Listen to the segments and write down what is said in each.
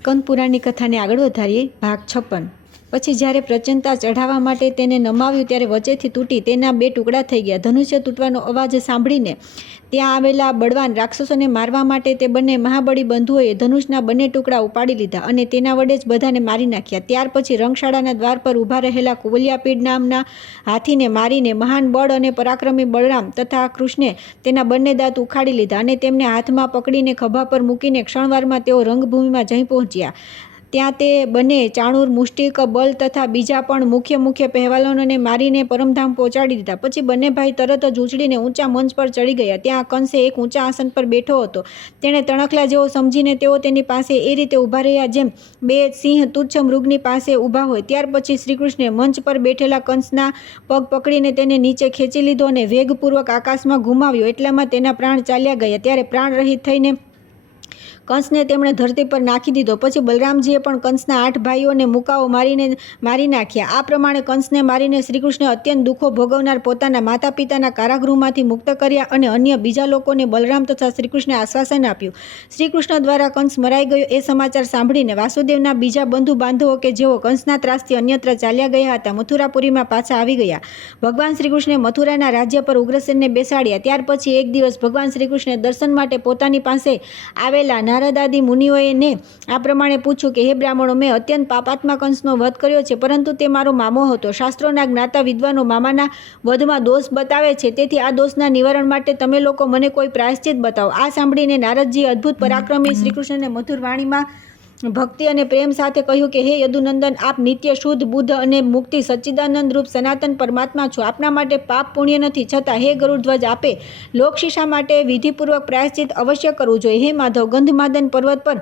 સ્કંદ પુરાણની કથાને આગળ વધારીએ. ભાગ 56. પછી જ્યારે પ્રચંડતા ચઢાવવા માટે તેને નમાવ્યું ત્યારે વચ્ચેથી તૂટી તેના 2 ટુકડા થઈ ગયા. ધનુષ્ય તૂટવાનો અવાજ સાંભળીને ત્યાં આવેલા બળવાન રાક્ષસોને મારવા માટે તે બંને મહાબળી બંધુઓએ ધનુષના 2 ટુકડા ઉપાડી લીધા અને તેના વડે જ બધાને મારી નાખ્યા. ત્યાર પછી રંગશાળાના દ્વાર પર ઊભા રહેલા કુવલિયાપીડ નામના હાથીને મારીને મહાન બળ અને પરાક્રમી બળરામ તથા કૃષ્ણે તેના 2 દાંત ઉખાડી લીધા અને તેમને હાથમાં પકડીને ખભા પર મૂકીને ક્ષણવારમાં તેઓ રંગભૂમિમાં જઈ પહોંચ્યા. ત્યાં તે બંને ચાણૂર, મુષ્ટિક, બલ તથા બીજા પણ મુખ્ય પહેલવાનોને મારીને પરમધામ પહોંચાડી દીધા. પછી બંને ભાઈ તરત જ ઉછળીને ઊંચા મંચ પર ચડી ગયા. ત્યાં કંસે એક ઊંચા આસન પર બેઠો હતો. તેણે તણખલા જેવો સમજીને તેઓ તેની પાસે એ રીતે ઊભા રહ્યા જેમ 2 સિંહ તુચ્છ મૃગની પાસે ઊભા હોય. ત્યાર પછી શ્રીકૃષ્ણે મંચ પર બેઠેલા કંસના પગ પકડીને તેને નીચે ખેંચી લીધો અને વેગપૂર્વક આકાશમાં ઘુમાવ્યો. એટલામાં તેના પ્રાણ ચાલ્યા ગયા. ત્યારે પ્રાણ રહિત થઈને કંસને તેમણે ધરતી પર નાખી દીધો. પછી બલરામજીએ પણ કંસના 8 ભાઈઓને મુકાઓ મારી નાખ્યા. આ પ્રમાણે કંસને મારીને શ્રીકૃષ્ણે અત્યંત દુઃખો ભોગવનાર પોતાના માતા પિતાના કારાગૃહમાંથી મુક્ત કર્યા અને અન્ય બીજા લોકોને બલરામ તથા શ્રીકૃષ્ણે આશ્વાસન આપ્યું. શ્રીકૃષ્ણ દ્વારા કંસ મરાઈ ગયો એ સમાચાર સાંભળીને વાસુદેવના બીજા બંધુ બાંધવો કે જેઓ કંસના ત્રાસથી અન્યત્ર ચાલ્યા ગયા હતા મથુરાપુરીમાં પાછા આવી ગયા. ભગવાન શ્રીકૃષ્ણે મથુરાના રાજ્ય પર ઉગ્રસેનને બેસાડ્યા. ત્યાર પછી એક દિવસ ભગવાન શ્રીકૃષ્ણે દર્શન માટે પોતાની પાસે આવેલા નારદાદી મુનિઓને આ પ્રમાણે પૂછ્યું કે હે બ્રાહ્મણો, મેં અત્યંત પાપાત્મા કંસનો વધ કર્યો છે, પરંતુ તે મારો મામો હતો. શાસ્ત્રોના જ્ઞાતા વિદ્વાનો મામાના વધમાં દોષ બતાવે છે, તેથી આ દોષના નિવારણ માટે તમે લોકો મને કોઈ પ્રાયશ્ચિત બતાવો. આ સાંભળીને નારદજીએ અદ્ભુત પરાક્રમી શ્રીકૃષ્ણને મધુર વાણીમાં ભક્તિ અને પ્રેમ સાથે કહ્યું કે હે યદુનંદન, આપ નિત્ય શુદ્ધ બુદ્ધ અને મુક્તિ સચ્ચિદાનંદ રૂપ સનાતન પરમાત્મા છો. આપના માટે પાપ પુણ્ય નથી, છતાં હે ગરુડધ્વજ, આપે લોકશિક્ષા માટે વિધિપૂર્વક પ્રાયશ્ચિત અવશ્ય કરવું જોઈએ. હે માધવ, ગંધમાદન પર્વત પર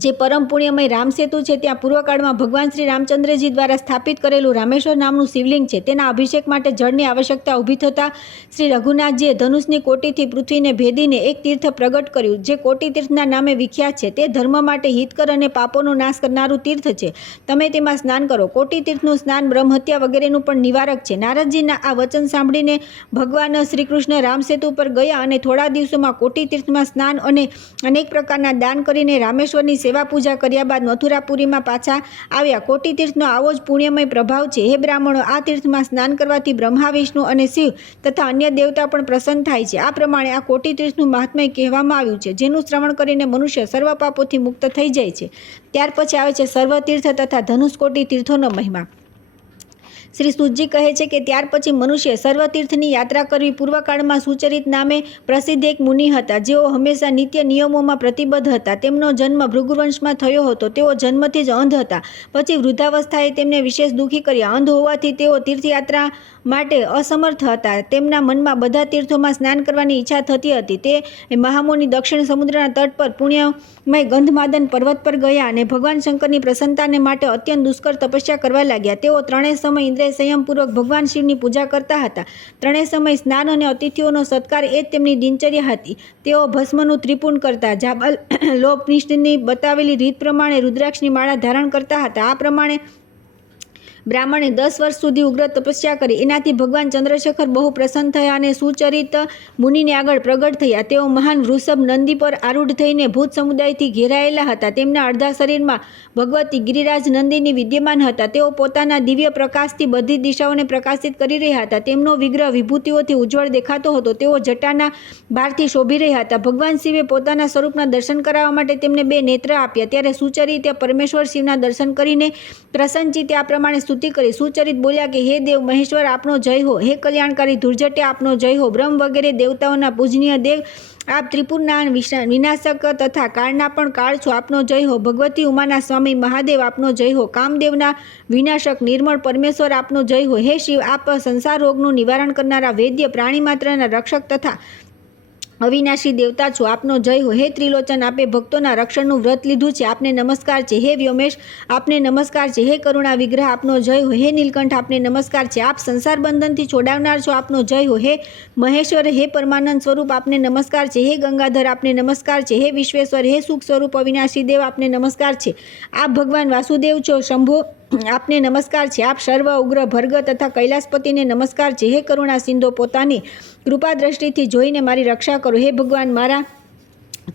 જે પરમ પુણ્યમય રામસેતુ છે ત્યાં પૂર્વકાળમાં ભગવાન શ્રી રામચંદ્રજી દ્વારા સ્થાપિત કરેલું રામેશ્વર નામનું શિવલિંગ છે. તેના અભિષેક માટે જળની આવશ્યકતા ઊભી થતાં શ્રી રઘુનાથજીએ ધનુષની કોટીથી પૃથ્વીને ભેદીને એક તીર્થ પ્રગટ કર્યું જે કોટી તીર્થના નામે વિખ્યાત છે. તે ધર્મ માટે હિતકર અને પાપોનો નાશ કરનારું તીર્થ છે. તમે તેમાં સ્નાન કરો. કોટી તીર્થનું સ્નાન બ્રહ્મહત્યા વગેરેનું પણ નિવારક છે. નારદજીના આ વચન સાંભળીને ભગવાન શ્રીકૃષ્ણ રામસેતુ પર ગયા અને થોડા દિવસોમાં કોટી તીર્થમાં સ્નાન અને અનેક પ્રકારના દાન કરીને રામેશ્વરની સેવા પૂજા કર્યા બાદ મથુરાપુરીમાં પાછા આવ્યા. કોટી તીર્થનો આવો જ પુણ્યમય પ્રભાવ છે. હે બ્રાહ્મણો, આ તીર્થમાં સ્નાન કરવાથી બ્રહ્મા, વિષ્ણુ અને શિવ તથા અન્ય દેવતા પણ પ્રસન્ન થાય છે. આ પ્રમાણે આ કોટી તીર્થનું મહાત્મ્ય કહેવામાં આવ્યું છે, જેનું શ્રવણ કરીને મનુષ્ય સર્વ પાપોથી મુક્ત થઈ જાય છે. ત્યાર પછી આવે છે સર્વ તીર્થ તથા ધનુષકોટી તીર્થોનો મહિમા. શ્રી સુતજી કહે છે કે ત્યાર પછી મનુષ્ય સર્વતીર્થની યાત્રા કરવી. પૂર્વકાળમાં સુચરિત નામે પ્રસિદ્ધ એક મુનિ હતા, જેઓ હંમેશા નિત્ય નિયમોમાં પ્રતિબદ્ધ હતા. તેમનો જન્મ ભૃગુવંશમાં થયો હતો. તેઓ જન્મથી જ અંધ હતા. પછી વૃદ્ધાવસ્થાએ તેમને વિશેષ દુઃખી કર્યા. અંધ હોવાથી તેઓ તીર્થયાત્રા માટે અસમર્થ હતા. તેમના મનમાં બધા તીર્થોમાં સ્નાન કરવાની ઈચ્છા થતી હતી. તે મહામુનિ દક્ષિણ સમુદ્રના તટ પર પુણ્યમય ગંધમાદન પર્વત પર ગયા અને ભગવાન શંકરની પ્રસન્નતાને માટે અત્યંત દુષ્કર તપસ્યા કરવા લાગ્યા. તેઓ 3 સમય ઇન્દ્રિય સંયમપૂર્વક ભગવાન શિવની પૂજા કરતા હતા. 3 સમય સ્નાન અને અતિથિઓનો સત્કાર એ જ તેમની દિનચર્યા હતી. તેઓ ભસ્મનું ત્રિપુંડ કરતા, જાબાલ લોપનિષ્ઠની બતાવેલી રીત પ્રમાણે રુદ્રાક્ષની માળા ધારણ કરતા હતા. આ પ્રમાણે બ્રાહ્મણે 10 વર્ષ સુધી ઉગ્ર તપસ્યા કરી. એનાથી ભગવાન ચંદ્રશેખર બહુ પ્રસન્ન થયા અને સુચરિત મુનિને આગળ પ્રગટ થયા. તેઓ મહાન વૃષભ નંદી પર આરૂઢ થઈને ભૂત સમુદાયથી ઘેરાયેલા હતા. તેમના અડધા શરીરમાં ભગવતી ગિરિરાજ નંદિની વિદ્યમાન હતા. તેઓ પોતાના દિવ્ય પ્રકાશથી બધી દિશાઓને પ્રકાશિત કરી રહ્યા હતા. તેમનો વિગ્રહ વિભૂતિઓથી ઉજ્જવળ દેખાતો હતો. તેઓ જટાના ભારથી શોભી રહ્યા હતા. ભગવાન શિવે પોતાના સ્વરૂપના દર્શન કરાવવા માટે તેમને 2 નેત્ર આપ્યા. ત્યારે સુચરિતે પરમેશ્વર શિવના દર્શન કરીને પ્રસન્નચિત્તે આ પ્રમાણે સ્તુતિ કરી. સુચરિત બોલ્યા કે હે દેવ મહેશ્વર, આપનો જય હો. હે કલ્યાણકારી ધુર્જટે, આપનો જય હો. બ્રહ્મ વગેરે દેવતાઓના પૂજનીય દેવ, આપ ત્રિપુરના વિનાશક તથા કાળના પણ કાળ છો, આપનો જય હો. ભગવતી ઉમાના સ્વામી મહાદેવ, આપનો જય હો. કામદેવના વિનાશક નિર્મળ પરમેશ્વર, આપનો જય હો. હે શિવ, આપ સંસાર રોગનું નિવારણ કરનારા વૈદ્ય, પ્રાણી માત્રના રક્ષક તથા અવિનાશી દેવતા છો, આપનો જય હો. હે ત્રિલોચન, આપે ભક્તોના રક્ષણનું વ્રત લીધું છે, આપને નમસ્કાર છે. હે વ્યોમેશ, આપને નમસ્કાર છે. હે કરુણા વિગ્રહ, આપનો જય હો. હે નીલકંઠ, આપને નમસ્કાર છે. આપ સંસાર બંધનથી છોડાવનાર છો, આપનો જય હો. હે મહેશ્વર, હે પરમાનંદ સ્વરૂપ, આપને નમસ્કાર છે. હે ગંગાધર, આપને નમસ્કાર છે. હે વિશ્વેશ્વર, હે સુખ સ્વરૂપ અવિનાશી દેવ, આપને નમસ્કાર છે. આપ ભગવાન વાસુદેવ છો. શંભો, આપને નમસ્કાર છે. આપ સર્વ ઉગ્ર ભર્ગ તથા કૈલાસપતિને નમસ્કાર છે. હે કરુણા સિંધો, પોતાની કૃપા દ્રષ્ટિથી જોઈને મારી રક્ષા કરો. હે ભગવાન, મારા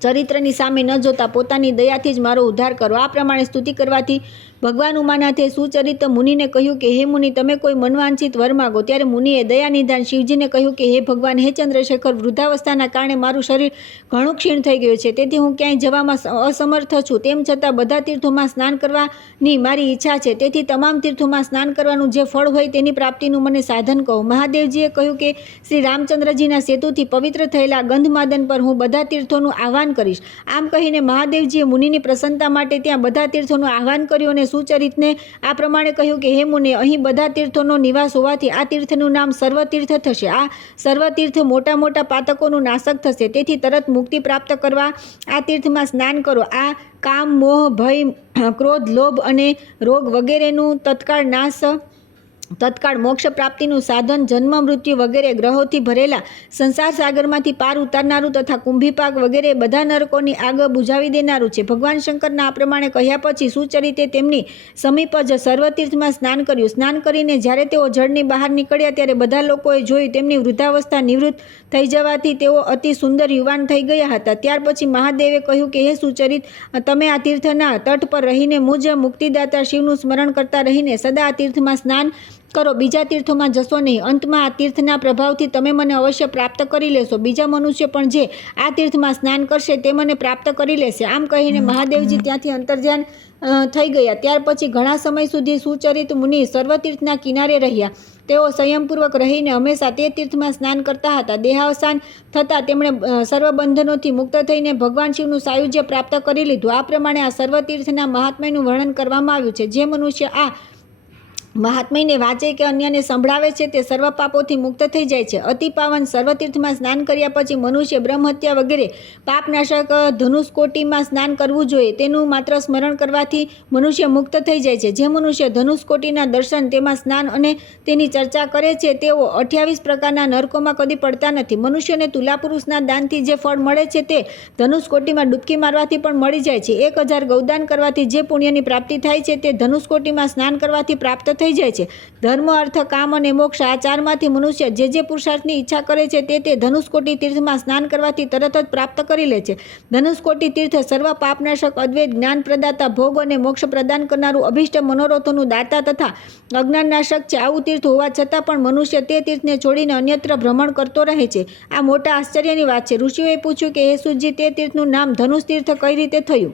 ચરિત્રની સામે ન જોતા પોતાની દયાથી જ મારો ઉદ્ધાર કરો. આ પ્રમાણે સ્તુતિ કરવાથી ભગવાન ઉમાનાથે સુચરિત મુનિને કહ્યું કે હે મુનિ, તમે કોઈ મનવાંછિત વર માગો. ત્યારે મુનિએ દયાનિધાન શિવજીને કહ્યું કે હે ભગવાન, હે ચંદ્રશેખર, વૃદ્ધાવસ્થાના કારણે મારું શરીર ઘણું ક્ષીણ થઈ ગયું છે, તેથી હું ક્યાંય જવામાં અસમર્થ છું. તેમ છતાં બધા તીર્થોમાં સ્નાન કરવાની મારી ઈચ્છા છે, તેથી તમામ તીર્થોમાં સ્નાન કરવાનું જે ફળ હોય તેની પ્રાપ્તિનું મને સાધન કહો. મહાદેવજીએ કહ્યું કે શ્રી રામચંદ્રજીના સેતુથી પવિત્ર થયેલા ગંધમાદન પર હું બધા તીર્થોનું આહ્વાન કરીશ. આમ કહીને મહાદેવજીએ મુનિની પ્રસન્નતા માટે ત્યાં બધા તીર્થોનું આહ્વાન કર્યું અને સુચરિતને આ પ્રમાણે કહ્યું કે હે મુનિ, અહીં બધા તીર્થોનો નિવાસ હોવાથી આ તીર્થનું નામ સર્વતીર્થ થશે. આ સર્વતીર્થ મોટા મોટા પાતકોનું નાશક થશે, તેથી તરત મુક્તિ પ્રાપ્ત કરવા આ તીર્થમાં સ્નાન કરો. આ કામ, મોહ, ભય, ક્રોધ, લોભ અને રોગ વગેરેનું તત્કાળ મોક્ષ પ્રાપ્તિનું સાધન, જન્મ મૃત્યુ વગેરે ગ્રહોથી ભરેલા સંસાર સાગરમાંથી પાર ઉતારનારું તથા કુંભીપાક વગેરે બધા નરકોની આગ બુઝાવી દેનારું છે. ભગવાન શંકરના આ પ્રમાણે કહ્યા પછી સુચરિતે તેમની સમીપ જ સર્વતીર્થમાં સ્નાન કર્યું. સ્નાન કરીને જ્યારે તેઓ જળની બહાર નીકળ્યા ત્યારે બધા લોકોએ જોયું તેમની વૃદ્ધાવસ્થા નિવૃત્ત થઈ જવાથી તેઓ અતિ સુંદર યુવાન થઈ ગયા હતા. ત્યાર પછી મહાદેવે કહ્યું કે હે સુચરિત, તમે આ તીર્થના તટ પર રહીને મુજ મુક્તિદાતા શિવનું સ્મરણ કરતા રહીને સદા આ તીર્થમાં સ્નાન કરો. બીજા તીર્થોમાં જશો નહીં. અંતમાં આ તીર્થના પ્રભાવથી તમે મને અવશ્ય પ્રાપ્ત કરી લેશો. બીજા મનુષ્ય પણ જે આ તીર્થમાં સ્નાન કરશે તે મને પ્રાપ્ત કરી લેશે. આમ કહીને મહાદેવજી ત્યાંથી અંતર્ધ્યાન થઈ ગયા. ત્યાર પછી ઘણા સમય સુધી સુચરિત મુનિ સર્વતીર્થના કિનારે રહ્યા. તેઓ સંયમપૂર્વક રહીને હંમેશા તે તીર્થમાં સ્નાન કરતા હતા. દેહાવસાન થતાં તેમણે સર્વ બંધનોથી મુક્ત થઈને ભગવાન શિવનું સાયુજ્ય પ્રાપ્ત કરી લીધું. આ પ્રમાણે આ સર્વતીર્થના મહાત્મ્યનું વર્ણન કરવામાં આવ્યું છે. જે મનુષ્ય આ મહાત્મ્યને વાંચે કે અન્યને સંભળાવે છે તે સર્વ પાપોથી મુક્ત થઈ જાય છે. અતિ પાવન સર્વતીર્થમાં સ્નાન કર્યા પછી મનુષ્ય બ્રહ્મહત્યા વગેરે પાપનાશક ધનુષકોટીમાં સ્નાન કરવું જોઈએ. તેનું માત્ર સ્મરણ કરવાથી મનુષ્ય મુક્ત થઈ જાય છે. જે મનુષ્ય ધનુષકોટીના દર્શન, તેમાં સ્નાન અને તેની ચર્ચા કરે છે તેઓ 28 પ્રકારના નરકોમાં કદી પડતા નથી. મનુષ્યને તુલા પુરુષના દાનથી જે ફળ મળે છે તે ધનુષકોટીમાં ડૂબકી મારવાથી પણ મળી જાય છે. 1000 ગૌદાન કરવાથી જે પુણ્યની પ્રાપ્તિ થાય છે તે ધનુષકોટીમાં સ્નાન કરવાથી પ્રાપ્ત થઈ જાય છે. ધર્મ, અર્થ, કામ અને મોક્ષ આ ચારમાંથી મનુષ્ય જે પુરુષાર્થની ઈચ્છા કરે છે તે ધનુષકોટી તીર્થમાં સ્નાન કરવાથી તરત જ પ્રાપ્ત કરી લે છે. ધનુષકોટી તીર્થ સર્વ પાપનાશક, અદ્વૈત જ્ઞાન પ્રદાતા, ભોગ અને મોક્ષ પ્રદાન કરનારું, અભિષ્ટ મનોરથોનું દાતા તથા અજ્ઞાનનાશક છે. આવું તીર્થ હોવા છતાં પણ મનુષ્ય તે તીર્થને છોડીને અન્યત્ર ભ્રમણ કરતો રહે છે. આ મોટા આશ્ચર્યની વાત છે. ઋષિઓએ પૂછ્યું કે હે સૂતજી, તે તીર્થનું નામ ધનુષ તીર્થ કઈ રીતે થયું?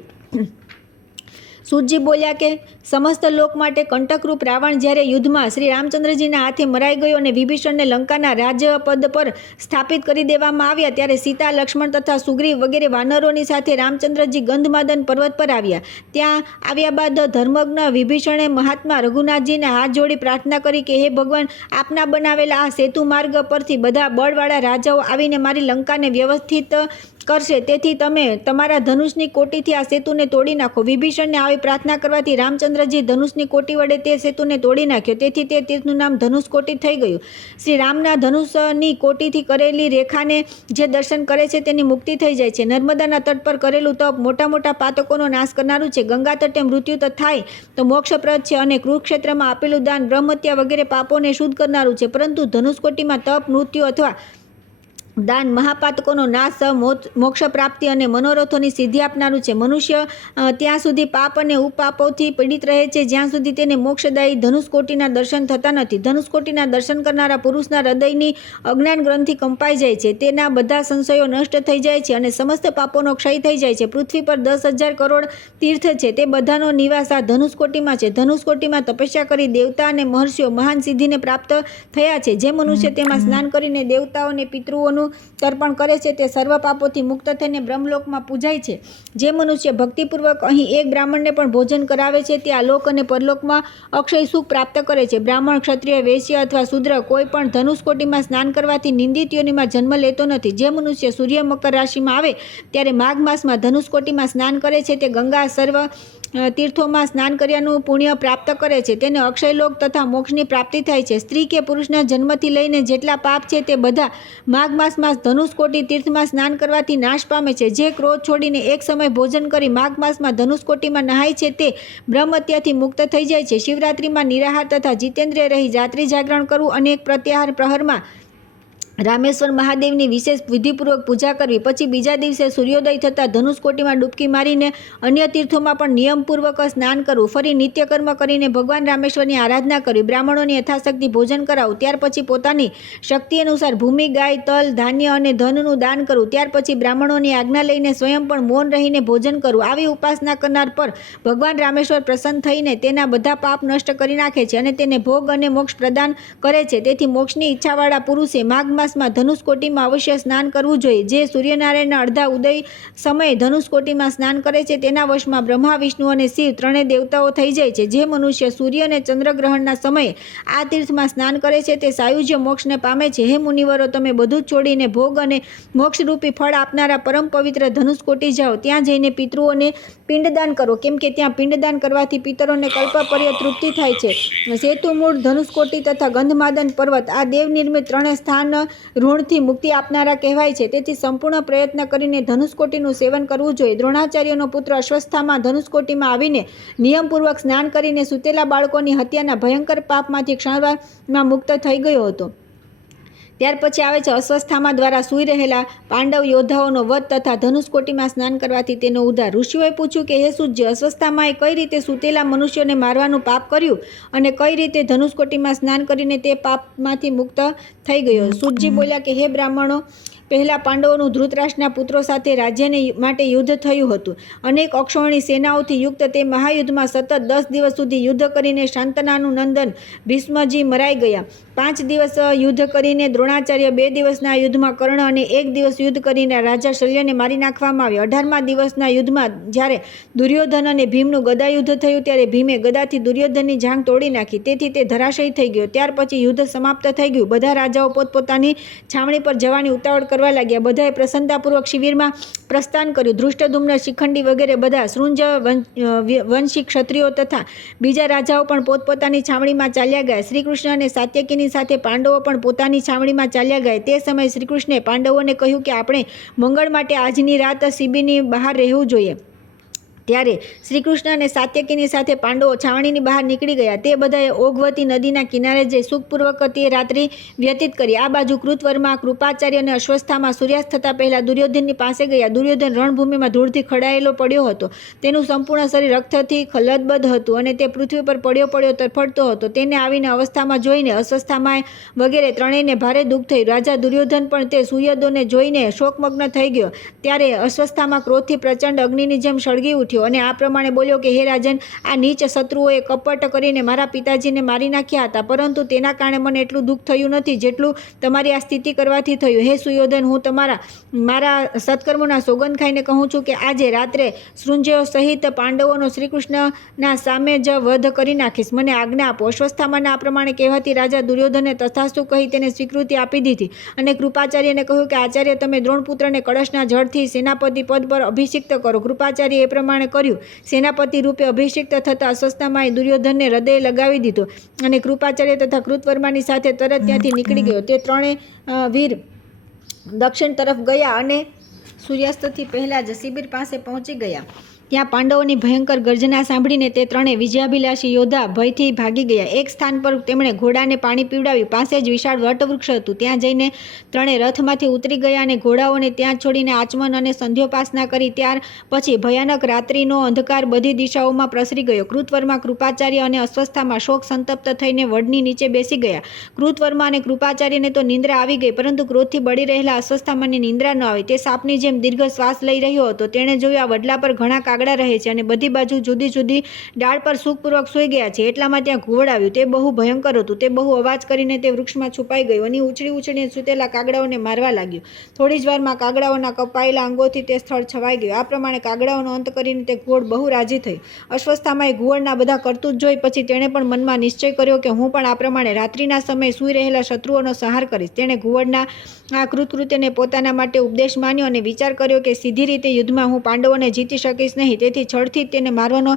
સૂતજી બોલ્યા કે સમસ્ત લોક માટે કંટકરૂપ રાવણ જ્યારે યુદ્ધમાં શ્રી રામચંદ્રજીના હાથે મરાઈ ગયો અને વિભીષણને લંકાના રાજપદ પર સ્થાપિત કરી દેવામાં આવ્યા, ત્યારે સીતા, લક્ષ્મણ તથા સુગ્રીવ વગેરે વાનરોની સાથે રામચંદ્રજી ગંધમાદન પર્વત પર આવ્યા. ત્યાં આવ્યા બાદ ધર્મજ્ઞ વિભીષણે મહાત્મા રઘુનાથજીને હાથ જોડી પ્રાર્થના કરી કે હે ભગવાન, આપના બનાવેલા આ સેતુ માર્ગ પરથી બધા બળવાળા રાજાઓ આવીને મારી લંકાને વ્યવસ્થિત કરશે, તેથી તમે તમારા ધનુષની કોટીથી આ સેતુને તોડી નાખો. વિભીષણને આવી પ્રાર્થના કરવાથી રામચંદ્રજી ધનુષની કોટી વડે તે સેતુને તોડી નાખ્યો. તેથી તે તીર્થનું નામ ધનુષકોટી થઈ ગયું. શ્રી રામના ધનુષની કોટીથી કરેલી રેખાને જે દર્શન કરે છે તેની મુક્તિ થઈ જાય છે. નર્મદાના તટ પર કરેલું તપ મોટા મોટા પાતકોનો નાશ કરનારું છે. ગંગા તટે મૃત્યુ થાય તો મોક્ષપ્રદ છે અને કુરુક્ષેત્રમાં આપેલું દાન બ્રહ્મહત્યા વગેરે પાપોને શુદ્ધ કરનારું છે. પરંતુ ધનુષકોટીમાં તપ, મૃત્યુ અથવા દાન મહાપાતકોનો નાશ, મોક્ષ પ્રાપ્તિ અને મનોરથોની સિદ્ધિ આપનારું છે. મનુષ્ય ત્યાં સુધી પાપ અને ઉપપાપોથી પીડિત રહે છે જ્યાં સુધી તેને મોક્ષદાયી ધનુષકોટીના દર્શન થતા નથી. ધનુષકોટીના દર્શન કરનારા પુરુષના હૃદયની અજ્ઞાન ગ્રંથિ કંપાઈ જાય છે. તેના બધા સંશયો નષ્ટ થઈ જાય છે અને સમસ્ત પાપોનો ક્ષય થઈ જાય છે. પૃથ્વી પર 10,000 કરોડ તીર્થ છે, તે બધાનો નિવાસ આ ધનુષકોટીમાં છે. ધનુષકોટીમાં તપસ્યા કરી દેવતા અને મહર્ષિઓ મહાન સિદ્ધિને પ્રાપ્ત થયા છે. જે મનુષ્ય તેમાં સ્નાન કરીને દેવતાઓને, પિતૃઓનું તર્પણ કરે છે તે સર્વ પાપોથી મુક્ત થઈને બ્રહ્મલોકમાં પૂજાય છે. જે મનુષ્ય ભક્તિપૂર્વક અહીં એક બ્રાહ્મણને પણ ભોજન કરાવે છે તે આ લોક અને પરલોકમાં અક્ષય સુખ પ્રાપ્ત કરે છે. બ્રાહ્મણ, ક્ષત્રિય, વૈશ્ય અથવા શૂદ્ર કોઈ પણ ધનુષકોટીમાં સ્નાન કરવાથી નિંદિત યોનિમાં જન્મ લેતો નથી. જે મનુષ્ય સૂર્ય મકર રાશિમાં આવે ત્યારે માઘ માસમાં ધનુષકોટીમાં સ્નાન કરે છે તે ગંગા સર્વ તીર્થોમાં સ્નાન કર્યાનું પુણ્ય પ્રાપ્ત કરે છે. તેને અક્ષયલોક તથા મોક્ષની પ્રાપ્તિ થાય છે. સ્ત્રી કે પુરુષના જન્મથી લઈને જેટલા પાપ છે તે બધા માઘ માસમાં ધનુષકોટી તીર્થમાં સ્નાન કરવાથી નાશ પામે છે. જે ક્રોધ છોડીને એક સમય ભોજન કરી માઘ માસમાં ધનુષકોટીમાં નહાય છે તે બ્રહ્મહત્યાથી મુક્ત થઈ જાય છે. શિવરાત્રિમાં નિરાહાર તથા જીતેન્દ્રિય રહી રાત્રિ જાગરણ કરવું અને એક પ્રત્યાહાર પ્રહરમાં રામેશ્વર મહાદેવની વિશેષ વિધિપૂર્વક પૂજા કરવી. પછી બીજા દિવસે સૂર્યોદય થતાં ધનુષકોટીમાં ડૂબકી મારીને અન્ય તીર્થોમાં પણ નિયમપૂર્વક સ્નાન કરવું. ફરી નિત્યકર્મ કરીને ભગવાન રામેશ્વરની આરાધના કરવી. બ્રાહ્મણોની યથાશક્તિ ભોજન કરાવવું. ત્યાર પછી પોતાની શક્તિ અનુસાર ભૂમિ, ગાય, તલ, ધાન્ય અને ધનનું દાન કરવું. ત્યાર પછી બ્રાહ્મણોની આજ્ઞા લઈને સ્વયં પણ મૌન રહીને ભોજન કરવું. આવી ઉપાસના કરનાર પર ભગવાન રામેશ્વર પ્રસન્ન થઈને તેના બધા પાપ નષ્ટ કરી નાખે છે અને તેને ભોગ અને મોક્ષ પ્રદાન કરે છે. તેથી મોક્ષની ઈચ્છાવાળા પુરુષે માઘ માસમાં ધનુષકોટીમાં અવશ્ય સ્નાન કરવું જોઈએ. જે સૂર્યનારાયણના અડધા ઉદય સમયે ધનુષકોટીમાં સ્નાન કરે છે તેના વશમાં બ્રહ્મા, વિષ્ણુ અને શિવ ત્રણેય દેવતાઓ થઈ જાય છે. જે મનુષ્ય સૂર્ય અને ચંદ્રગ્રહણના સમયે આ તીર્થમાં સ્નાન કરે છે તે સાયુજ્ય મોક્ષને પામે છે. હે મુનિવરો, તમે બધું જ છોડીને ભોગ અને મોક્ષરૂપી ફળ આપનારા પરમ પવિત્ર ધનુષકોટી જાઓ. ત્યાં જઈને પિતૃઓને પિંડદાન કરો, કેમ કે ત્યાં પિંડદાન કરવાથી પિતરોને કલ્પપર્ય તૃપ્તિ થાય છે. સેતુમૂળ, ધનુષકોટી તથા ગંધમાદન પર્વત આ દેવનિર્મિત ત્રણેય સ્થાન ઋણથી મુક્તિ આપનારા કહેવાય છે. તેથી સંપૂર્ણ પ્રયત્ન કરીને ધનુષકોટીનું સેવન કરવું જોઈએ. દ્રોણાચાર્યનો પુત્ર અશ્વસ્થામા ધનુષકોટીમાં આવીને નિયમપૂર્વક સ્નાન કરીને સૂતેલા બાળકોની હત્યાના ભયંકર પાપમાંથી ક્ષણવારમાં મુક્ત થઈ ગયો હતો. ત્યાર પછી આવે છે અશ્વસ્થામા દ્વારા સૂઈ રહેલા પાંડવ યોદ્ધાઓનો વધ તથા ધનુષકોટીમાં સ્નાન કરવાથી તેનો ઉદ્ધાર. ઋષિઓએ પૂછ્યું કે હે સૂર્ય, અશ્વસ્થામાએ કઈ રીતે સૂતેલા મનુષ્યોને મારવાનું પાપ કર્યું અને કઈ રીતે ધનુષકોટીમાં સ્નાન કરીને તે પાપમાંથી મુક્ત થઈ ગયો? સૂર્યજી બોલ્યા કે હે બ્રાહ્મણો, પહેલાં પાંડવોનું ધૃતરાષ્ટ્રના પુત્રો સાથે રાજ્યને માટે યુદ્ધ થયું હતું. અનેક અક્ષૌહિણી સેનાઓથી યુક્ત તે મહાયુદ્ધમાં સતત 10 દિવસ સુધી યુદ્ધ કરીને શાંતનાનું નંદન ભીષ્મજી મરાઈ ગયા. 5 દિવસ યુદ્ધ કરીને દ્રોણાચાર્ય, 2 દિવસના યુદ્ધમાં કર્ણ અને 1 દિવસ યુદ્ધ કરીને રાજા શલ્યને મારી નાખવામાં આવ્યા. 18મા દિવસના યુદ્ધમાં જ્યારે દુર્યોધન અને ભીમનું ગદા યુદ્ધ થયું ત્યારે ભીમે ગદાથી દુર્યોધનની જાંઘ તોડી નાખી, તેથી તે ધરાશયી થઈ ગયો. ત્યાર પછી યુદ્ધ સમાપ્ત થઈ ગયું. બધા રાજાઓ પોતપોતાની છાવણી પર જવાની ઉતાવળ કરવા લાગ્યા. બધાએ પ્રસન્નતાપૂર્વક શિબિરમાં પ્રસ્થાન કર્યું. ધૃષ્ટદ્યુમ્ન, શિખંડી વગેરે બધા શૃંજ વંશી ક્ષત્રિયો તથા બીજા રાજાઓ પણ પોતપોતાની છાવણીમાં ચાલ્યા ગયા. શ્રીકૃષ્ણ અને સાત્યકીની સાથે પાંડવો પણ પોતાની છાવણીમાં ચાલ્યા ગયા. તે સમયે શ્રીકૃષ્ણે પાંડવોને કહ્યું કે આપણે મંગળ માટે આજની રાત શિબિરની બહાર રહેવું જોઈએ. ત્યારે શ્રીકૃષ્ણ અને સાત્યકીની સાથે પાંડવો છાવણીની બહાર નીકળી ગયા. તે બધાએ ઓઘવતી નદીના કિનારે જઈ સુખપૂર્વક તે રાત્રિ વ્યતીત કરી. આ બાજુ કૃતવર્મા, કૃપાચાર્ય અને અશ્વસ્થામાં સૂર્યાસ્ત થતાં પહેલાં દુર્યોધનની પાસે ગયા. દુર્યોધન રણભૂમિમાં ધૂળથી ખડાયેલો પડ્યો હતો. તેનું સંપૂર્ણ શરીર રક્તથી લથબથ હતું અને તે પૃથ્વી પર પડ્યો તરફડતો હતો. તેને આવીને અવસ્થામાં જોઈને અશ્વસ્થામાએ વગેરે ત્રણેયને ભારે દુઃખ થયું. રાજા દુર્યોધન પણ તે સૂર્યોદયને જોઈને શોકમગ્ન થઈ ગયો. ત્યારે અશ્વસ્થામા ક્રોધથી પ્રચંડ અગ્નિની જેમ સળગી ઉઠ્યો અને આ પ્રમાણે બોલ્યો કે હે રાજન, આ નીચ શત્રુઓએ કપટ કરીને મારા પિતાજીને મારી નાખ્યા હતા, પરંતુ તેના કારણે મને એટલું દુઃખ થયું નથી જેટલું તમારી આ સ્થિતિ કરવાથી થયું. હે સુયોધન, હું મારા સત્કર્મોના સોગંદ ખાઈને કહું છું કે આજે રાત્રે શૃંજયો સહિત પાંડવોનો શ્રીકૃષ્ણના સામે જ વધ કરી નાખીશ. મને આજ્ઞા આપો. અશ્વસ્થામાના આ પ્રમાણે કહેવાથી રાજા દુર્યોધને તથાસ્તુ કહી તેને સ્વીકૃતિ આપી દીધી અને કૃપાચાર્યને કહ્યું કે આચાર્ય, તમે દ્રોણપુત્રને કળશના જળથી સેનાપતિ પદ પર અભિષિક્ત કરો. કૃપાચાર્ય એ પ્રમાણે કર્યું. સેનાપતિ રૂપે અભિષિક્ત થતાં અશ્વસ્થામાએ દુર્યોધનને હૃદય લગાવી દીધો અને કૃપાચાર્ય તથા કૃતવર્માની સાથે તરત ત્યાંથી નીકળી ગયો. તે ત્રણેય વીર દક્ષિણ તરફ ગયા અને સૂર્યાસ્તથી પહેલાં જ શિબિર પાસે પહોંચી ગયા. ત્યાં પાંડવોની ભયંકર ગર્જના સાંભળીને તે ત્રણેય વિજયાભિલાષી યોદ્ધા ભયથી ભાગી ગયા. એક સ્થાન પર તેમણે ઘોડાને પાણી પીવડાવ્યું. પાસે જ વિશાળ વટવૃક્ષ હતું. ત્યાં જઈને ત્રણેય રથમાંથી ઉતરી ગયા અને ઘોડાઓને ત્યાં છોડીને આચમન અને સંધ્યોપાસના કરી. ત્યાર પછી ભયાનક રાત્રિનો અંધકાર બધી દિશાઓમાં પ્રસરી ગયો. કૃતવર્મા, કૃપાચાર્ય અને અશ્વસ્થામાં શોક સંતપ્ત થઈને વડની નીચે બેસી ગયા. કૃતવર્મા અને કૃપાચાર્યને તો નિંદ્રા આવી ગઈ, પરંતુ ક્રોધથી બળી રહેલા અશ્વસ્થામાની નિંદ્રા ન આવી. તે સાપની જેમ દીર્ઘ શ્વાસ લઈ રહ્યો હતો. તેણે જોયું આ વડલા પર ઘણા કાગડા રહે છે અને બધી બાજુ જુદી જુદી ડાળ પર સુખપૂર્વક સૂઈ ગયા છે. એટલામાં ત્યાં ઘુવડ આવ્યું. તે બહુ ભયંકર હતું. તે બહુ અવાજ કરીને તે વૃક્ષમાં છુપાઈ ગયું અને ઉછળી સૂતેલા કાગડાઓને મારવા લાગ્યું. થોડી જ વારમાં કાગડાઓના કપાયેલા અંગોથી તે સ્થળ છવાઈ ગયું. આ પ્રમાણે કાગડાઓનો અંત કરીને તે ઘુવડ બહુ રાજી થઈ. અશ્વસ્થામાએ ઘુવડના બધા કરતૂત જોઈ પછી તેણે પણ મનમાં નિશ્ચય કર્યો કે હું પણ આ પ્રમાણે રાત્રિના સમયે સૂઈ રહેલા શત્રુઓનો સંહાર કરીશ. તેણે ઘુવડના આ કૃતકૃત્યને પોતાના માટે ઉપદેશ માન્યો અને વિચાર કર્યો કે સીધી રીતે યુદ્ધમાં હું પાંડવોને જીતી શકીશ નહીં, તેથી છળથી તેને મારવાનો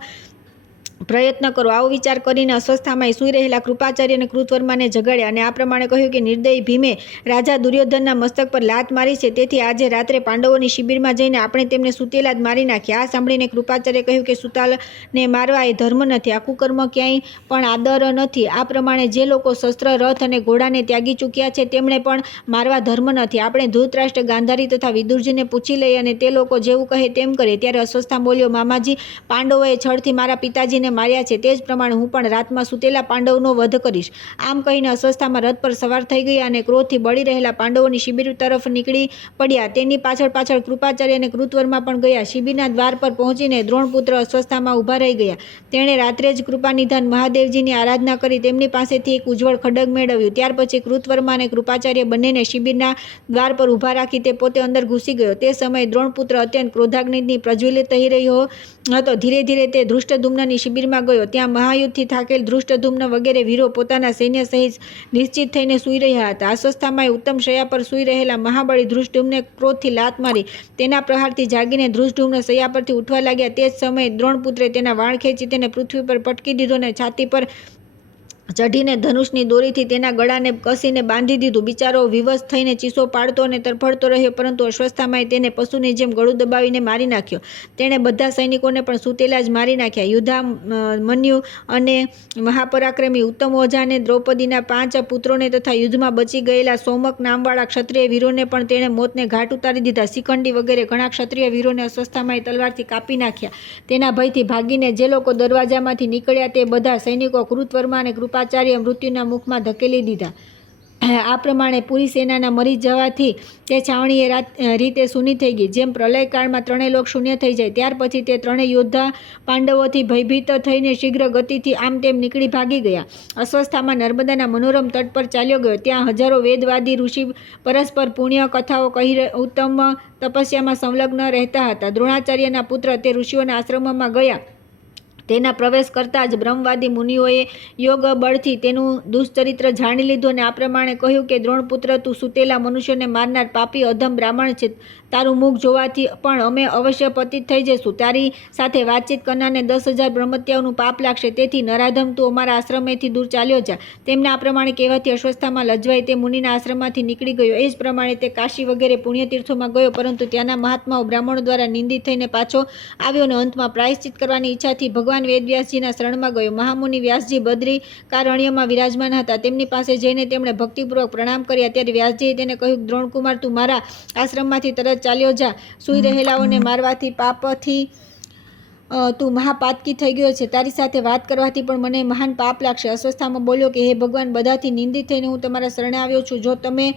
પ્રયત્ન કરો. આવો વિચાર કરીને અસ્વસ્થામાં સૂઈ રહેલા કૃપાચાર્યને કૃતવર્માને જગાડ્યા અને આ પ્રમાણે કહ્યું કે નિર્દયી ભીમે રાજા દુર્યોધનના મસ્તક પર લાત મારી છે, તેથી આજે રાત્રે પાંડવોની શિબિરમાં જઈને આપણે તેમને સૂતેલા જ મારી નાખ્યા. આ સાંભળીને કૃપાચાર્ય કહ્યું કે સૂતાલને મારવા એ ધર્મ નથી, આ કુકર્મ ક્યાંય પણ આદર નથી. આ પ્રમાણે જે લોકો શસ્ત્ર, રથ અને ઘોડાને ત્યાગી ચૂક્યા છે તેમણે પણ મારવા ધર્મ નથી. આપણે ધૃતરાષ્ટ્ર, ગાંધારી તથા વિદુરજીને પૂછી લઈએ અને તે લોકો જેવું કહે તેમ કરીએ. ત્યારે અસ્વસ્થામાં બોલ્યો, મામાજી, પાંડવોએ છળથી મારા પિતાજીને માર્યા છે, તે જ પ્રમાણે હું પણ રાતમાં સૂતેલા પાંડવનો વધ કરીશ. આમ કહીને અસ્વસ્થામાં રથ પર સવાર થઈ ગયા અને ક્રોધથી બળી રહેલા પાંડવોની શિબિર તરફ નીકળી પડ્યા. તેની પાછળ પાછળ કૃપાચાર્ય અને કૃતવર્મા પણ ગયા. શિબિરના દ્વાર પર પહોંચીને દ્રોણપુત્ર અસ્વસ્થામાં ઊભા રહી ગયા. તેણે રાત્રે જ કૃપાનિધાન મહાદેવજીની આરાધના કરી તેમની પાસેથી એક ઉજ્જવળ ખડગ મેળવ્યું. ત્યાર પછી કૃતવર્મા અને કૃપાચાર્ય બંનેને શિબિરના દ્વાર પર ઊભા રાખી તે પોતે અંદર ઘૂસી ગયો. તે સમયે દ્રોણપુત્ર અત્યંત ક્રોધાગ્નિથી પ્રજ્વલિત થઈ રહ્યો હતો. ધીરે ધીરે તે ધૃષ્ટદ્યુમ્નની શિબિરમાં ગયો. ત્યાં મહાયુદ્ધથી થાકેલ ધૃષ્ટદ્યુમ્ન વગેરે વીરો પોતાના સૈન્ય સહિત નિશ્ચિત થઈને સૂઈ રહ્યા હતા. અસ્વસ્થામાં ઉત્તમ શૈયા પર સૂઈ રહેલા મહાબળી ધૃષ્ટદ્યુમ્ને ક્રોધથી લાત મારી. તેના પ્રહારથી જાગીને ધૃષ્ટદ્યુમ્ન શૈયા પરથી ઉઠવા લાગ્યા. તે જ સમયે દ્રોણપુત્રે તેના વાળ ખેંચી તેને પૃથ્વી પર પટકી દીધો અને છાતી પર ચઢીને ધનુષની દોરીથી તેના ગળાને કસીને બાંધી દીધું. બિચારો વિવશ થઈને ચીસો પાડતો અને તરફડતો રહ્યો, પરંતુ અશ્વસ્થામાએ તેને પશુની જેમ ગળું દબાવીને મારી નાખ્યો. તેણે બધા સૈનિકોને પણ સૂતેલા જ મારી નાખ્યા. યુદ્ધામન્યુ અને મહાપરાક્રમી ઉત્તમ ઓઝાને, દ્રૌપદીના 5 પુત્રોને તથા યુદ્ધમાં બચી ગયેલા સોમક નામવાળા ક્ષત્રિય વીરોને પણ તેણે મોતને ઘાટ ઉતારી દીધા. શિખંડી વગેરે ઘણા ક્ષત્રિય વીરોને અસ્વસ્થામાએ તલવારથી કાપી નાખ્યા. તેના ભયથી ભાગીને જે લોકો દરવાજામાંથી નીકળ્યા તે બધા સૈનિકો કૃતવર્મા અને કૃપાચાર્ય મૃત્યુના મુખમાં ધકેલી દીધા. આ પ્રમાણે પૂરી સેનાના મરી જવાથી તે છાવણીએ રીતે સૂની થઈ ગઈ. જેમ પ્રલયકાળમાં ત્રણેય લોક શૂન્ય થઈ જાય, ત્યાર પછી તે ત્રણેય યોદ્ધા પાંડવોથી ભયભીત થઈને શીઘ્ર ગતિથી આમ તેમ નીકળી ભાગી ગયા. અસ્વસ્થામાં નર્મદાના મનોરમ તટ પર ચાલ્યો ગયો. ત્યાં હજારો વેદવાદી ઋષિ પરસ્પર પુણ્ય કથાઓ કહી ઉત્તમ તપસ્યામાં સંલગ્ન રહેતા હતા. દ્રોણાચાર્યના પુત્ર તે ઋષિઓના આશ્રમમાં ગયા. તેના પ્રવેશ કરતાં જ બ્રહ્મવાદી મુનિઓએ યોગ બળથી તેનું દુષ્ચરિત્ર જાણી લીધું અને આ પ્રમાણે કહ્યું કે દ્રોણપુત્ર, તું સૂતેલા મનુષ્યને મારનાર પાપી અધમ બ્રાહ્મણ છે. તારું મુખ જોવાથી પણ અમે અવશ્ય પતિત થઈ જઈશું. તારી સાથે વાતચીત કરનારને 10,000 બ્રહ્મત્યાઓનું પાપ લાગશે. તેથી નરાધમ, તું અમારા આશ્રમેથી દૂર ચાલ્યો જા. તેમના આ પ્રમાણે કહેવાથી અસ્વસ્થામાં લજ્જાઈ તે મુનિના આશ્રમમાંથી નીકળી ગયો. એ જ પ્રમાણે તે કાશી વગેરે પુણ્યતીર્થોમાં ગયો, પરંતુ ત્યાંના મહાત્માઓ બ્રાહ્મણો દ્વારા નિંદિત થઈને પાછો આવ્યો અને અંતમાં પ્રાયશ્ચિત કરવાની ઈચ્છાથી ભગવાન વેદવ્યાસજીના શરણમાં ગયો. મહામુનિ વ્યાસજી બદ્રિકારણ્યમાં વિરાજમાન હતા. તેમની પાસે જઈને તેમણે ભક્તિપૂર્વક પ્રણામ કર્યા. ત્યારે વ્યાસજીએ તેને કહ્યું, દ્રોણકુમાર, તું મારા આશ્રમમાંથી તરત ચાલ્યો જા. સૂઈ રહેલાઓને મારવાથી પાપથી તું મહાપાતકી થઈ ગયો છે. તારી સાથે વાત કરવાથી પણ મને મહાન પાપ લાગશે. અસ્વસ્થામાં બોલ્યો કે હે ભગવાન, બધાથી નિંદિત થઈને હું તમારા શરણે આવ્યો છું. જો તમે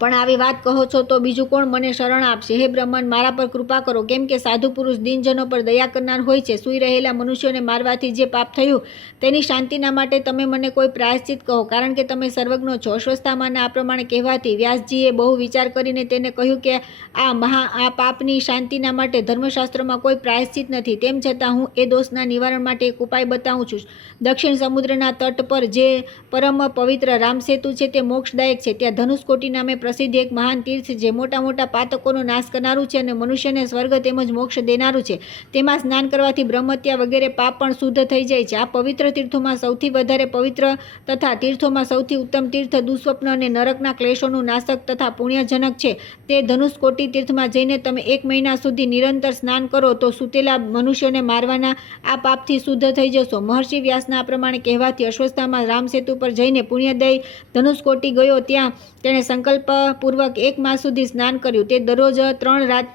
પણ આવી વાત કહો છો તો બીજું કોણ મને શરણ આપશે? હે બ્રહ્મન, મારા પર કૃપા કરો, કેમ કે સાધુ પુરુષ દિનજનો પર દયા કરનાર હોય છે. સૂઈ રહેલા મનુષ્યોને મારવાથી જે પાપ થયું તેની શાંતિના માટે તમે મને કોઈ પ્રાયશ્ચિત કહો, કારણ કે તમે સર્વજ્ઞ છો. અસ્વસ્થામાના આ પ્રમાણે કહેવાથી વ્યાસજીએ બહુ વિચાર કરીને તેને કહ્યું કે આ પાપની શાંતિના માટે ધર્મશાસ્ત્રમાં કોઈ પ્રાયશ્ચિત નથી. તેમ છતાં હું એ દોષના નિવારણ માટે એક ઉપાય બતાવું છું. દક્ષિણ સમુદ્રના તટ પર જે પરમ પવિત્ર રામસેતુ છે તે મોક્ષદાયક છે. ત્યાં ધનુષકોટી નામે પ્રસિદ્ધ એક મહાન તીર્થ જે મોટા મોટા પાતકોનો નાશ કરનારું છે અને મનુષ્યને સ્વર્ગ તેમજ મોક્ષ દેનારું છે. તેમાં સ્નાન કરવાથી બ્રહ્મત્યા વગેરે પાપ પણ શુદ્ધ થઈ જાય છે. આ પવિત્ર તીર્થોમાં સૌથી વધારે પવિત્ર તથા તીર્થોમાં સૌથી ઉત્તમ તીર્થ દુઃસ્વપ્ન અને નરકના ક્લેશોનું નાશક તથા પુણ્યજનક છે. તે ધનુષકોટી તીર્થમાં જઈને તમે 1 મહિના સુધી નિરંતર સ્નાન કરો તો સૂતેલા મનુષ્યોને મારવાના આ પાપથી શુદ્ધ થઈ જશો. મહર્ષિ વ્યાસના આ પ્રમાણે કહેવાથી અશ્વસ્થામાં રામસેતુ પર જઈને પુણ્યદય ધનુષકોટી ગયો. ત્યાં તેણે સંકલ્પપૂર્વક 1 માસ સુધી સ્નાન કર્યું. તે દરરોજ 3 રાત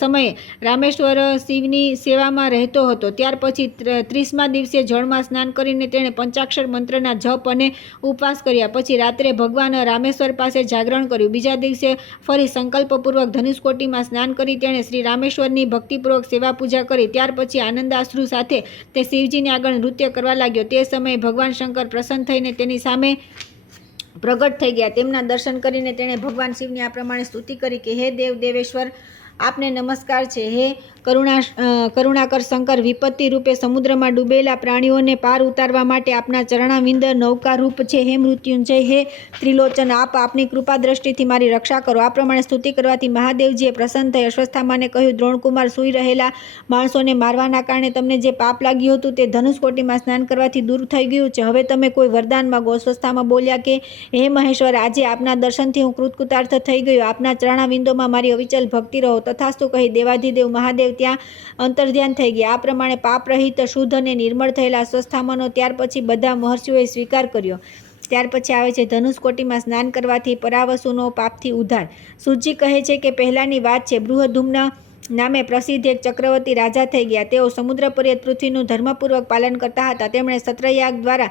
સમયે રામેશ્વર શિવની સેવામાં રહેતો હતો. ત્યાર પછી 30મા દિવસે જળમાં સ્નાન કરીને તેણે પંચાક્ષર મંત્રના જપ અને ઉપવાસ કર્યા. પછી રાત્રે ભગવાન રામેશ્વર પાસે જાગરણ કર્યું. બીજા દિવસે ફરી સંકલ્પપૂર્વક ધનુષકોટીમાં સ્નાન કરી તેણે શ્રી રામેશ્વરની ભક્તિપૂર્વક સેવા પૂજા કરી. ત્યાર પછી આનંદાશ્રુ સાથે તે શિવજીની આગળ નૃત્ય કરવા લાગ્યો. તે સમયે ભગવાન શંકર પ્રસન્ન થઈને તેની સામે પ્રગટ થઈ ગયા. તેમના દર્શન કરીને તેણે ભગવાન શિવની આ પ્રમાણે સ્તુતિ કરી કે હે દેવ દેવેશ્વર, આપને નમસ્કાર છે. હે કરુણાકર શંકર, વિપત્તિ રૂપે સમુદ્રમાં ડૂબેલા પ્રાણીઓને પાર ઉતારવા માટે આપના ચરણાવિંદ નૌકા રૂપ છે. હે મૃત્યુંજય, હે ત્રિલોચન, આપની કૃપા દ્રષ્ટિથી મારી રક્ષા કરો. આ પ્રમાણે સ્તુતિ કરવાથી મહાદેવજીએ પ્રસન્ન થઈ અશ્વત્થામાને કહ્યું, દ્રોણકુમાર, સૂઈ રહેલા માણસોને મારવાના કારણે તમને જે પાપ લાગ્યું હતું તે ધનુષકોટીમાં સ્નાન કરવાથી દૂર થઈ ગયું છે. હવે તમે કોઈ વરદાન માંગો. અશ્વત્થામા બોલ્યા કે હે મહેશ્વર, આજે આપના દર્શનથી હું કૃતકૃતાર્થ થઈ ગયો. આપના ચરણાવિંદોમાં મારી અવિચલ ભક્તિ રહો. તથાસ્તુ કહી દેવાધિદેવ મહાદેવ ત્યાં અંતર્ધ્યાન થઈ ગયા. આ પ્રમાણે પાપરહિત, શુદ્ધ અને નિર્મળ થયેલા અશ્વત્થામાનો ત્યાર પછી બધા મહર્ષિઓએ સ્વીકાર કર્યો. ત્યાર પછી આવે છે ધનુષકોટીમાં સ્નાન કરવાથી પરાવસુનો પાપથી ઉદ્ધાર. સુજી કહે છે કે પહેલાંની વાત છે, બૃહદુમ્ન નામે પ્રસિદ્ધ એક ચક્રવર્તી રાજા થઈ ગયા. તેઓ સમુદ્ર પર્યત પૃથ્વીનું ધર્મપૂર્વક પાલન કરતા હતા. તેમણે સત્રયાગ દ્વારા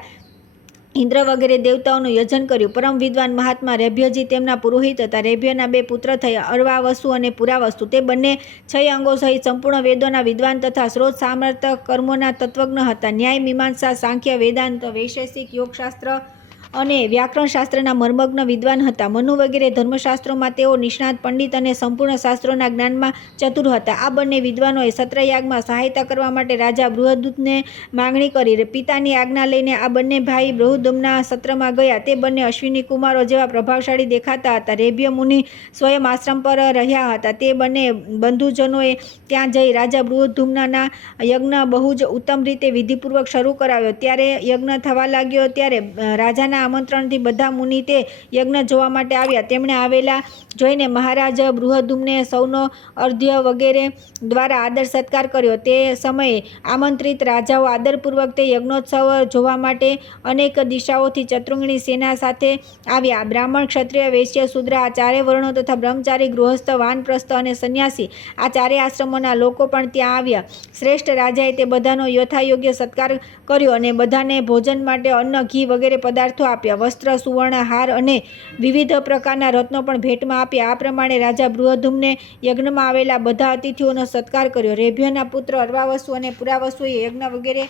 ઇન્દ્ર વગેરે દેવતાઓનું યજન કર્યું. પરમ વિદ્વાન મહાત્મા રેભ્યજી તેમના પુરોહિત હતા. રેભ્યના 2 પુત્ર થયા, અર્વાવસુ અને પુરાવસુ. તે બંને 6 અંગો સહિત સંપૂર્ણ વેદોના વિદ્વાન તથા સ્રોત સામર્થ કર્મોના તત્વજ્ઞ હતા. ન્યાય, મીમાંસા, સાંખ્ય, વેદાંત, વૈશેષિક, યોગશાસ્ત્ર અને વ્યાકરણશાસ્ત્રના મર્મજ્ઞ વિદ્વાન હતા. મનુ વગેરે ધર્મશાસ્ત્રોમાં તેઓ નિષ્ણાત પંડિત અને સંપૂર્ણ શાસ્ત્રોના જ્ઞાનમાં ચતુર હતા. આ બંને વિદ્વાનોએ સત્રયાગમાં સહાયતા કરવા માટે રાજા બૃહદૂતને માંગણી કરી. પિતાની આજ્ઞા લઈને આ બંને ભાઈ બૃહદુમ્ના સત્રમાં ગયા. તે બંને અશ્વિની કુમારો જેવા પ્રભાવશાળી દેખાતા હતા. રેભ્ય મુનિ સ્વયં આશ્રમ પર રહ્યા હતા. તે બંને બંધુજનોએ ત્યાં જઈ રાજા બૃહદુમ્ના યજ્ઞ બહુ જ ઉત્તમ રીતે વિધિપૂર્વક શરૂ કરાવ્યો. ત્યારે યજ્ઞ થવા લાગ્યો ત્યારે રાજાના આમંત્રણથી બધા મુનિ તે યજ્ઞ જોવા માટે આવ્યા. તેમણે આવેલા જોઈને મહારાજ બૃહદુમ્ને સૌનો અર્ધ્ય વગેરે દ્વારા આદર સત્કાર કર્યો. તે સમયે આમંત્રિત રાજાઓ આદરપૂર્વક તે યજ્ઞોત્સવ જોવા માટે અનેક દિશાઓથી ચતુર્ંગની સેના સાથે આવ્યા. બ્રાહ્મણ, ક્ષત્રિય, વૈશ્ય, શૂદ્ર આ 4 વર્ણો તથા બ્રહ્મચારી, ગૃહસ્થ, વાનપ્રસ્થ અને સંન્યાસી આ 4 આશ્રમોના લોકો પણ ત્યાં આવ્યા. શ્રેષ્ઠ રાજાએ તે બધાનો યથાયોગ્ય સત્કાર કર્યો અને બધાને ભોજન માટે અન્ન, ઘી વગેરે પદાર્થો આપ્યા. વસ્ત્ર, સુવર્ણ, હાર અને વિવિધ પ્રકારના રત્નો પણ ભેટમાં આપ્યા. આ પ્રમાણે રાજા બૃહદુમ્ને યજ્ઞમાં આવેલા બધા અતિથિઓનો સત્કાર કર્યો. રેભ્યના પુત્ર અર્વાવસુ અને પુરાવસુએ યજ્ઞ વગેરે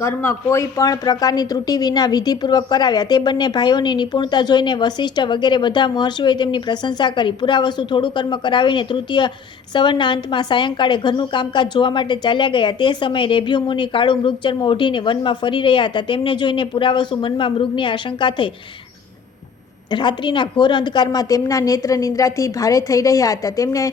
કર્મ કોઈ પણ પ્રકારની ત્રુટિ વિના વિધિપૂર્વક કરાવ્યા. તે બંને ભાઈઓની નિપુણતા જોઈને વસિષ્ઠ વગેરે બધા મહર્ષિઓએ તેમની પ્રશંસા કરી. પુરાવસુ થોડું કર્મ કરાવીને તૃતીય સવનના અંતમાં સાયંકાળે ઘરનું કામકાજ જોવા માટે ચાલ્યા ગયા. તે સમયે રેભ્યુ મુનિ કાળું મૃગચર્મ ઓઢીને વનમાં ફરી રહ્યા હતા. તેમને જોઈને પુરાવસુ મનમાં મૃગની આશંકા થઈ. રાત્રિના ઘોર અંધકારમાં તેમના નેત્ર નિંદ્રાથી ભારે થઈ રહ્યા હતા. તેમને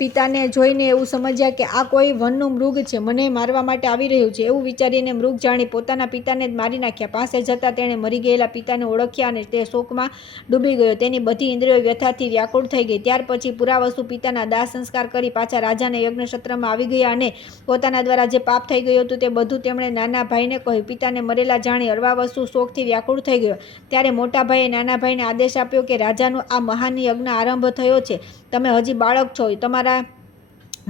પિતાને જોઈને એવું સમજ્યા કે આ કોઈ વનનું મૃગ છે, મને મારવા માટે આવી રહ્યું છે. એવું વિચારીને મૃગ જાણી પોતાના પિતાને જ મારી નાખ્યા. પાસે જતાં તેણે મરી ગયેલા પિતાને ઓળખ્યા અને તે શોકમાં ડૂબી ગયો. તેની બધી ઇન્દ્રિયો વ્યથાથી વ્યાકુળ થઈ ગઈ. ત્યાર પછી પુરાવસુ પિતાના દાહ સંસ્કાર કરી પાછા રાજાના યજ્ઞક્ષેત્રમાં આવી ગયા અને પોતાના દ્વારા જે પાપ થઈ ગયું હતું તે બધું તેમણે નાના ભાઈને કહ્યું. પિતાને મરેલા જાણી અર્વાવસુ શોકથી વ્યાકુળ થઈ ગયો. ત્યારે મોટા ભાઈએ નાના ભાઈને આદેશ આપ્યો કે રાજાનો આ મહાન યજ્ઞ આરંભ થયો છે. તમે હજી બાળક છો, તમારા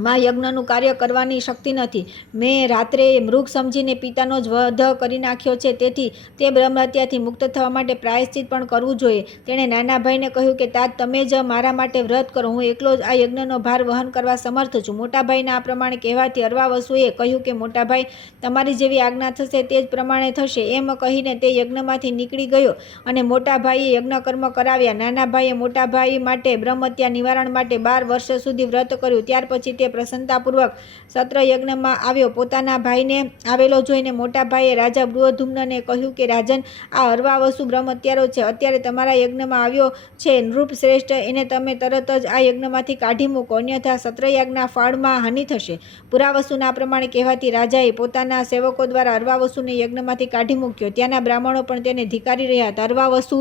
માં યજ્ઞનું કાર્ય કરવાની શક્તિ નથી. મેં રાત્રે મૃગ સમજીને પિતાનો જ વધ કરી નાખ્યો છે. તેથી તે બ્રહ્મહત્યાથી મુક્ત થવા માટે પ્રાયશ્ચિત પણ કરવું જોઈએ. તેણે નાના ભાઈને કહ્યું કે તાત તમે જ મારા માટે વ્રત કરો, હું એકલો જ આ યજ્ઞનો ભાર વહન કરવા સમર્થ છું. મોટા ભાઈના આ પ્રમાણે કહેવાથી અર્વાવસુએ કહ્યું કે મોટા ભાઈ, તમારી જેવી આજ્ઞા થશે તે જ પ્રમાણે થશે. એમ કહીને તે યજ્ઞમાંથી નીકળી ગયો અને મોટા ભાઈએ યજ્ઞકર્મ કરાવ્યા. નાના ભાઈએ મોટા ભાઈ માટે બ્રહ્મહત્યા નિવારણ માટે 12 વર્ષ સુધી વ્રત કર્યું. ત્યાર પછી તે પ્રસન્નતાપૂર્વક સત્ર યજ્ઞમાં આવ્યો. પોતાના ભાઈને આવેલો જોઈને મોટા ભાઈએ રાજા બૃહદુમ્નને કહ્યું કે રાજન, આ અર્વાવસુ બ્રહ્મહત્યારો છે. અત્યારે તમારા યજ્ઞમાં આવ્યો છે. નૃપ શ્રેષ્ઠ, એને તમે તરત જ આ યજ્ઞમાંથી કાઢી મૂકો, અન્યથા સત્રયાગના ફળમાં હાનિ થશે. પુરાવસુના આ પ્રમાણે કહેવાથી રાજાએ પોતાના સેવકો દ્વારા અર્વાવસુને યજ્ઞમાંથી કાઢી મૂક્યો. ત્યાંના બ્રાહ્મણો પણ તેને ધિક્કારી રહ્યા હતા. અર્વાવસુ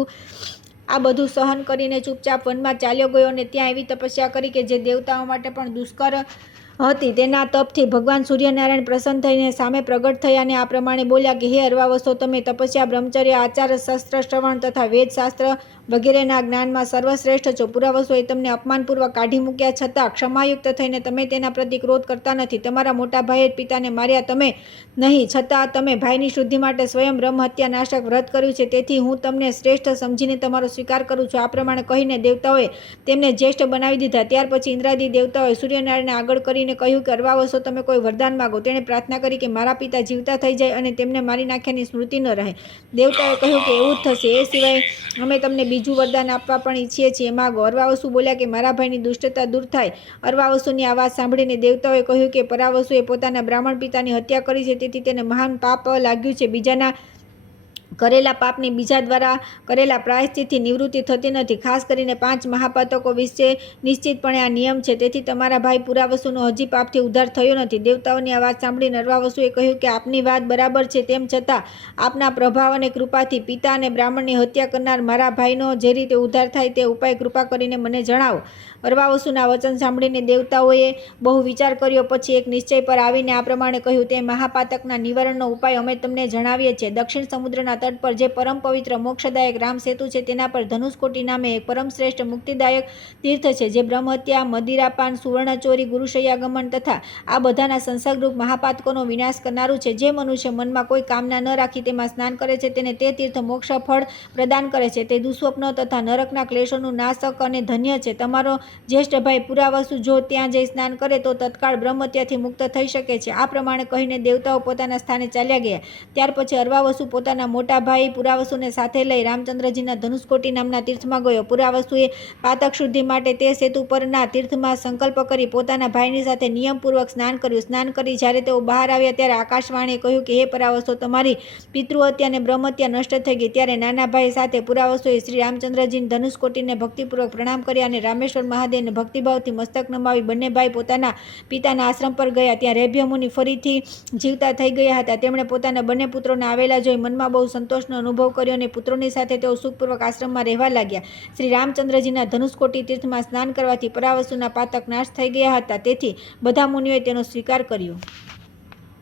આ બધું સહન કરીને ચૂપચાપ વનમાં ચાલ્યો ગયો અને ત્યાં એવી તપસ્યા કરી કે જે દેવતાઓ માટે પણ દુષ્કર હતી. તેના તપથી ભગવાન સૂર્યનારાયણ પ્રસન્ન થઈને સામે પ્રગટ થયા અને આ પ્રમાણે બોલ્યા કે હે અર્વાવસો, તમે તપસ્યા, બ્રહ્મચર્ય, આચાર, શસ્ત્ર શ્રવણ તથા વેદશાસ્ત્ર વગેરેના જ્ઞાનમાં સર્વશ્રેષ્ઠ છો. પુરાવસોએ તમને અપમાનપૂર્વક કાઢી મૂક્યા છતાં ક્ષમાયુક્ત થઈને તમે તેના પ્રતિ ક્રોધ કરતા નથી. તમારા મોટા ભાઈએ પિતાને માર્યા, તમે નહીં, છતાં તમે ભાઈની શુદ્ધિ માટે સ્વયં બ્રહ્મહત્યા નાશક વ્રત કર્યું છે. તેથી હું તમને શ્રેષ્ઠ સમજીને તમારો સ્વીકાર કરું છું. આ પ્રમાણે કહીને દેવતાઓએ તેમને જ્યેષ્ઠ બનાવી દીધા. ત્યાર પછી ઇન્દ્રાદી દેવતાઓએ સૂર્યનારાયણને આગળ કરીને કરીને કહ્યું કે અરવાવસો તમે કોઈ વરદાન માગો. તેણે પ્રાર્થના કરી કે મારા પિતા જીવતા થઈ જાય અને તેમને મારી નાખ્યાની સ્મૃતિ ન રહે. દેવતાઓએ કહ્યું કે એવું જ થશે. એ સિવાય અમે તમને બીજું વરદાન આપવા પણ ઈચ્છીએ છીએ, માગો. અરવાવસુ બોલ્યા કે મારા ભાઈની દુષ્ટતા દૂર થાય. અરવાવસુની આ વાત સાંભળીને દેવતાઓએ કહ્યું કે પરાવસુએ પોતાના બ્રાહ્મણ પિતાની હત્યા કરી છે, તેથી તેને મહાન પાપ લાગ્યું છે. બીજાના કરેલા પાપની બીજા દ્વારા કરેલા પ્રાયશ્ચિતથી નિવૃત્તિ થતી નથી. ખાસ કરીને 5 મહાપાતકો વિશે નિશ્ચિતપણે આ નિયમ છે. તેથી તમારા ભાઈ પુરાવસુનો હજી પાપથી ઉદ્ધાર થયો નથી. દેવતાઓની આ વાત સાંભળીને અરવાવસુએ કહ્યું કે આપની વાત બરાબર છે, તેમ છતાં આપના પ્રભાવ અને કૃપાથી પિતા અને બ્રાહ્મણની હત્યા કરનાર મારા ભાઈનો જે રીતે ઉદ્ધાર થાય તે ઉપાય કૃપા કરીને મને જણાવો. અરવાવસુના વચન સાંભળીને દેવતાઓએ બહુ વિચાર કર્યો. પછી એક નિશ્ચય પર આવીને આ પ્રમાણે કહ્યું, તે મહાપાતકના નિવારણનો ઉપાય અમે તમને જણાવીએ છીએ. દક્ષિણ સમુદ્રના તટ પર જે પરમ પવિત્ર મોક્ષદાયક રામ સેતુ છે, તેના પર ધનુષકોટી નામે એક પરમ શ્રેષ્ઠ મુક્તિદાયક તીર્થ છે, જે બ્રહ્મહત્યા, મદિરાપાન, સુવર્ણચોરી, ગુરુશય્યાગમન તથા આ બધાના સંસર્ગરૂપ મહાપાતકોનો વિનાશ કરનારું છે. જે મનુષ્ય મનમાં કોઈ કામના ન રાખી તેમાં સ્નાન કરે છે, તેને તે તીર્થ મોક્ષ ફળ પ્રદાન કરે છે. તે દુઃસ્વપ્નો તથા નરકના ક્લેશોનું નાશક અને ધન્ય છે. તમારો જ્યેષ્ઠ ભાઈ પુરાવસુ જો ત્યાં જઈ સ્નાન કરે તો તત્કાળ બ્રહ્મહત્યાથી મુક્ત થઈ શકે છે. આ પ્રમાણે કહીને દેવતાઓ પોતાના સ્થાને ચાલ્યા ગયા. ત્યાર પછી અરવાવસુ પોતાના મોટા ભાઈ પુરાવસુને સાથે લઈ રામચંદ્રજીના ધનુષકોટી નામના તીર્થમાં ગયો. પુરાવસુએ પાતક શુદ્ધિ માટે તે સેતુ પરના તીર્થમાં સંકલ્પ કરી પોતાના ભાઈની સાથે નિયમપૂર્વક સ્નાન કર્યું. સ્નાન કરી જ્યારે તેઓ બહાર આવ્યા ત્યારે આકાશવાણીએ કહ્યું કે હે પુરાવસો, તમારી પિતૃહત્યા અને બ્રહ્મહત્યા નષ્ટ થઈ ગઈ. ત્યારે નાના ભાઈ સાથે પુરાવસુએ શ્રી રામચંદ્રજીની ધનુષકોટીને ભક્તિપૂર્વક પ્રણામ કર્યા અને રામેશ્વર મહાદેવને ભક્તિભાવથી મસ્તક નમાવી બંને ભાઈ પોતાના પિતાના આશ્રમ પર ગયા. ત્યાં રેભ્ય મુનિ ફરીથી જીવતા થઈ ગયા હતા. તેમણે પોતાના બંને પુત્રોને આવેલા જોઈ મનમાં બહુ સંતોષનો અનુભવ કર્યો અને પુત્રોની સાથે તેઓ સુખપૂર્વક આશ્રમમાં રહેવા લાગ્યા. શ્રી રામચંદ્રજીના ધનુષકોટી તીર્થમાં સ્નાન કરવાથી પુરાવસુના પાતક નાશ થઈ ગયા હતા. તેથી બધા મુનિઓએ તેનો સ્વીકાર કર્યો.